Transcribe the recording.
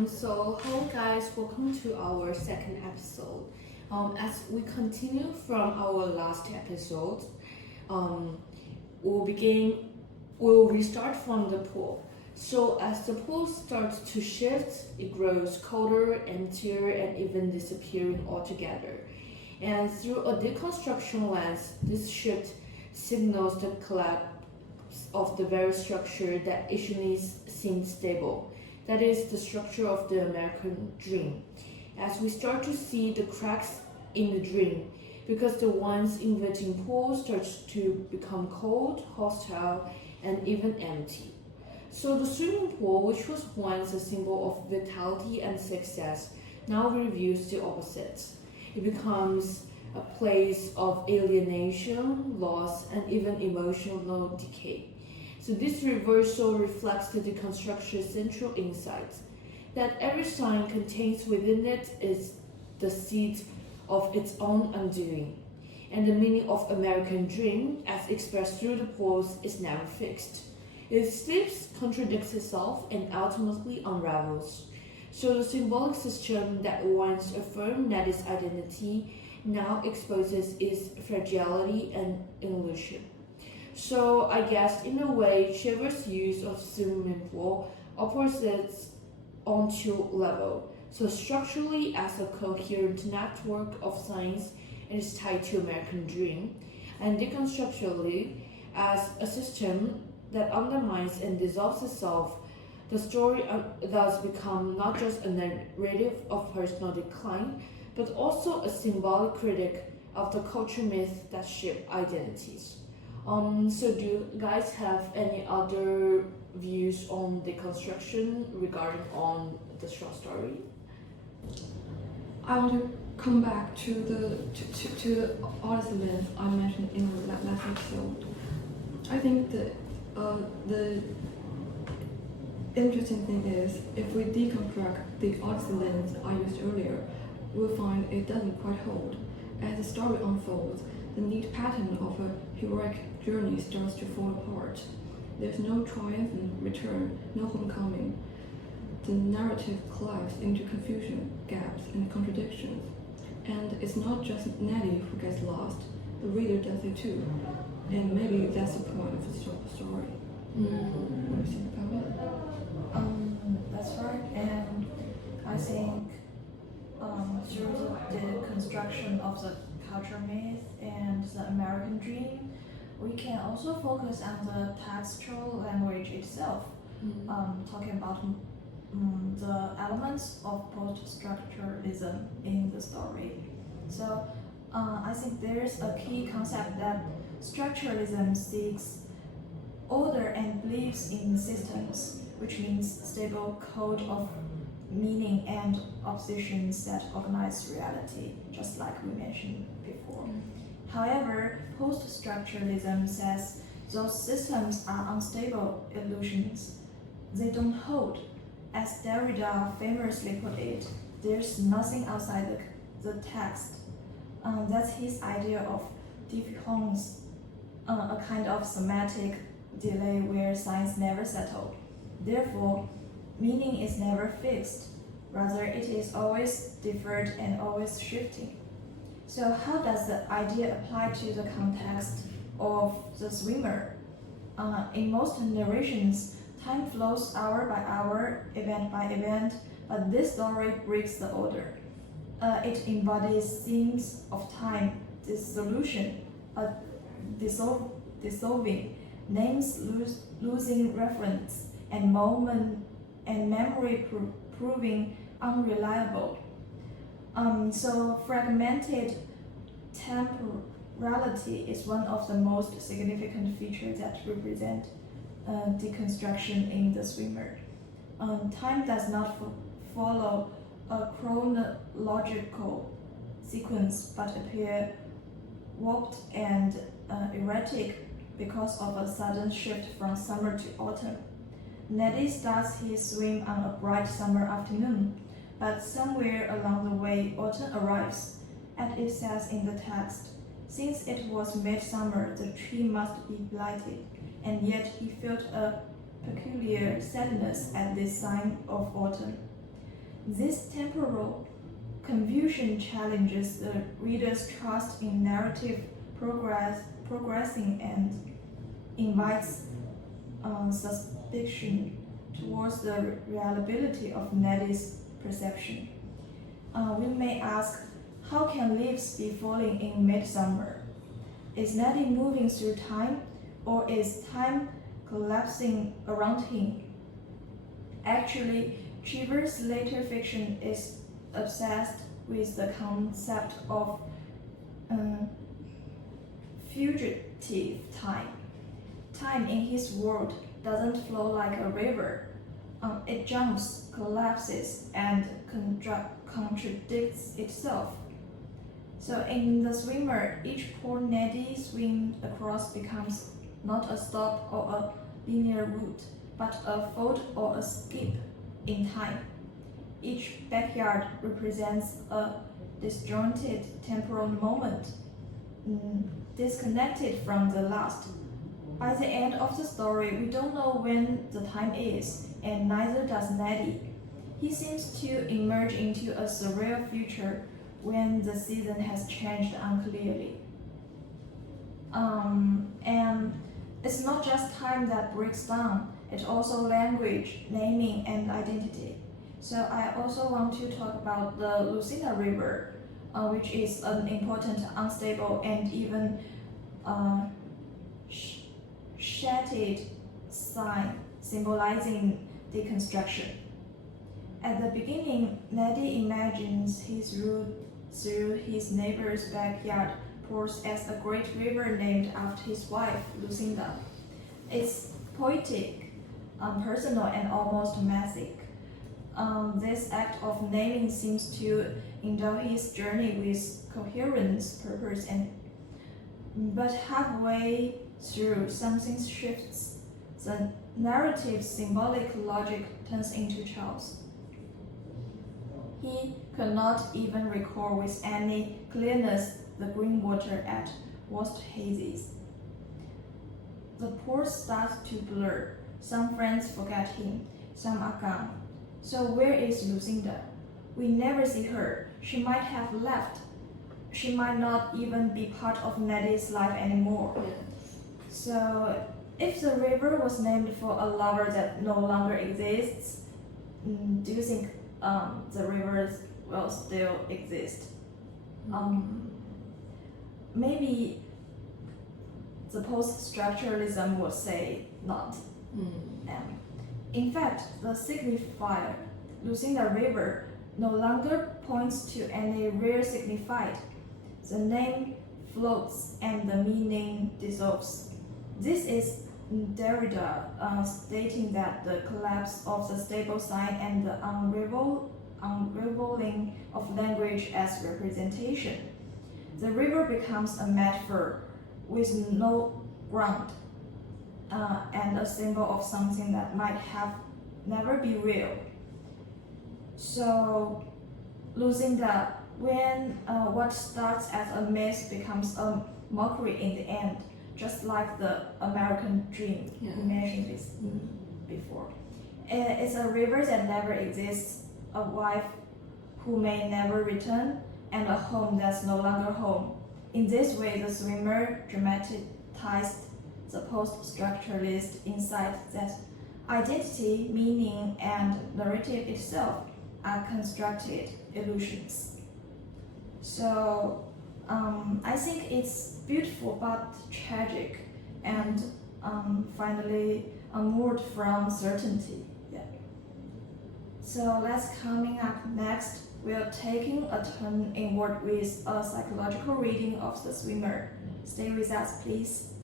Hello guys, welcome to our second episode. As we continue from our last episode, um, we'll restart from the pool. So as the pool starts to shift, it grows colder, emptier, and even disappearing altogether. And through a deconstruction lens, this shift signals the collapse of the very structure that initially seemed stable. That is the structure of the American dream. As we start to see the cracks in the dream, because the once inviting pool starts to become cold, hostile, and even empty. So the swimming pool, which was once a symbol of vitality and success, now reveals the opposite. It becomes a place of alienation, loss, and even emotional decay. So this reversal reflects the deconstruction's central insight, that every sign contains within it is the seed of its own undoing, and the meaning of American dream, as expressed through the poles, is never fixed. It slips, contradicts itself, and ultimately unravels. So the symbolic system that once affirmed that its identity now exposes its fragility and illusion. So I guess in a way, Shiver's use of swimming pool operates on two levels. So structurally as a coherent network of signs, it is tied to American dream, and deconstructually as a system that undermines and dissolves itself. The story thus become not just a narrative of personal decline, but also a symbolic critic of the culture myth that shape identities. So do you guys have any other views on deconstruction regarding on the short story? I want to come back to the Odyssey lens I mentioned in the last episode. I think the interesting thing is, if we deconstruct the Odyssey lens I used earlier, we'll find it doesn't quite hold. As the story unfolds, the neat pattern of a heroic journey starts to fall apart. There's no triumphant return, no homecoming. The narrative collapses into confusion, gaps, and contradictions. And it's not just Nettie who gets lost, the reader does it too. And maybe that's the point of the story. What do you think about it? That's right, and I think through the construction of the culture myth and the American dream, we can also focus on the textual language itself, talking about the elements of post-structuralism in the story. So I think there's a key concept that structuralism seeks order and believes in systems, which means stable code of meaning and oppositions that organize reality, just like we mentioned before. However, post-structuralism says those systems are unstable illusions. They don't hold. As Derrida famously put it, there's nothing outside the text. That's his idea of difference, a kind of semantic delay where signs never settle. Therefore, meaning is never fixed. Rather, it is always deferred and always shifting. So how does the idea apply to the context of the swimmer? In most narrations, time flows hour by hour, event by event, but this story breaks the order. It embodies themes of time, dissolution, dissolving, names losing reference, and moment and memory proving unreliable. So fragmented temporality is one of the most significant features that represent deconstruction in the swimmer. Time does not follow a chronological sequence, but appear warped and erratic because of a sudden shift from summer to autumn. Nettie starts his swim on a bright summer afternoon, but somewhere along the way autumn arrives, as it says in the text. Since it was midsummer, the tree must be blighted, and yet he felt a peculiar sadness at this sign of autumn. This temporal confusion challenges the reader's trust in narrative progressing and invites suspicion towards the reliability of Nettie's perception. We may ask, how can leaves be falling in midsummer? Is Nettie moving through time, or is time collapsing around him? Actually, Cheever's later fiction is obsessed with the concept of fugitive time. Time in his world doesn't flow like a river. It jumps, collapses, and contradicts itself. So in The Swimmer, each poor Nettie swim across becomes not a stop or a linear route, but a fold or a skip in time. Each backyard represents a disjointed temporal moment, disconnected from the last. By the end of the story, we don't know when the time is, and neither does Nettie. He seems to emerge into a surreal future when the season has changed unclearly. And it's not just time that breaks down, it's also language, naming, and identity. So I also want to talk about the Lucinda River, which is an important, unstable, and even shattered sign symbolizing deconstruction. At the beginning, Nettie imagines his route through his neighbor's backyard pours as a great river named after his wife, Lucinda. It's poetic, personal, and almost mythic. This act of naming seems to endow his journey with coherence, purpose, but halfway through, something shifts. The narrative's symbolic logic turns into chaos. He could not even recall with any clearness the green water at worst hazes. The pores start to blur. Some friends forget him, some are gone. So where is Lucinda? We never see her. She might have left. She might not even be part of Nettie's life anymore. Yeah. So if the river was named for a lover that no longer exists, do you think the rivers will still exist? Maybe the post-structuralism would say not. In fact, the signifier, Lucinda River, no longer points to any real signified. The name floats and the meaning dissolves. This is Derrida stating that the collapse of the stable sign and the unraveling of language as representation. The river becomes a metaphor with no ground and a symbol of something that might have never be real. So Lucinda, when what starts as a myth becomes a mockery in the end, just like the American dream. Yeah. We mentioned this before. It's a river that never exists, a wife who may never return, and a home that's no longer home. In this way, the Swimmer dramatized the post-structuralist insight that identity, meaning, and narrative itself are constructed illusions. So I think it's beautiful but tragic, and finally unmoored from certainty. Yeah. So let's coming up next. We're taking a turn inward with a psychological reading of The Swimmer. Stay with us, please.